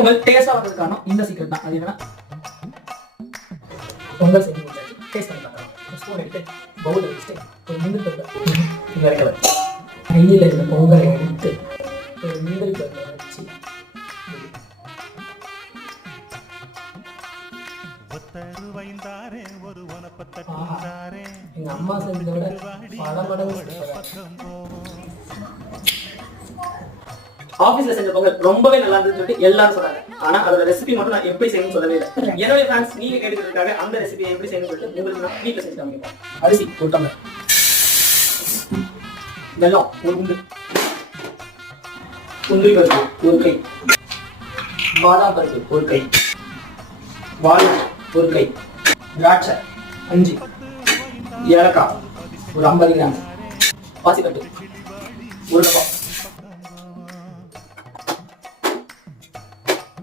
பொங்கல் டேஸ்டா வந்ததுக்கான இந்த சீக்கிரம் தான். அது என்னன்னா பொங்கல் செஞ்சு முடிச்சாச்சு. டேஸ்ட் பண்ணி பார்க்கலாம். ஸ்பூன் எடுத்து பவுல் வச்சுட்டு ஒரு முந்திரி வைக்கல கையில் இருந்த பொங்கலை எடுத்து ஒரு முந்திரி பருப்பை வச்சு எங்க அம்மா செஞ்சதை விட பல மடங்கு ஆபீஸ்ல செஞ்ச பொங்கல் ரொம்பவே நல்லா இருந்துன்னு சொல்லிட்டு எல்லாரும் சொன்னாங்க. ஆனா அதோட ரெசிபி மட்டும் நான் எப்படி செய்யணும்னு சொல்லவே இல்லை. என்னுடைய ஃபேன்ஸ் நீங்க கேட்டுக்கிறதுக்காக அந்த ரெசிபியை எப்படி செய்யணும்னு சொல்லிட்டு உங்களுக்கு நான் வீட்டில் செஞ்சு காமிக்கிறேன். அரிசி ஒரு டம்ளர், வெல்லம் ஒரு குண்டு, முந்திரி பருப்பு ஒரு கை, பாதாம் பருப்பு ஒரு கை, வால்நட் ஒரு கை, திராட்சை 5, ஏலக்காய் ஒரு 50 கிராம், பாசிப்பருப்பு ஒரு டப்பா,